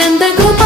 Nandagopa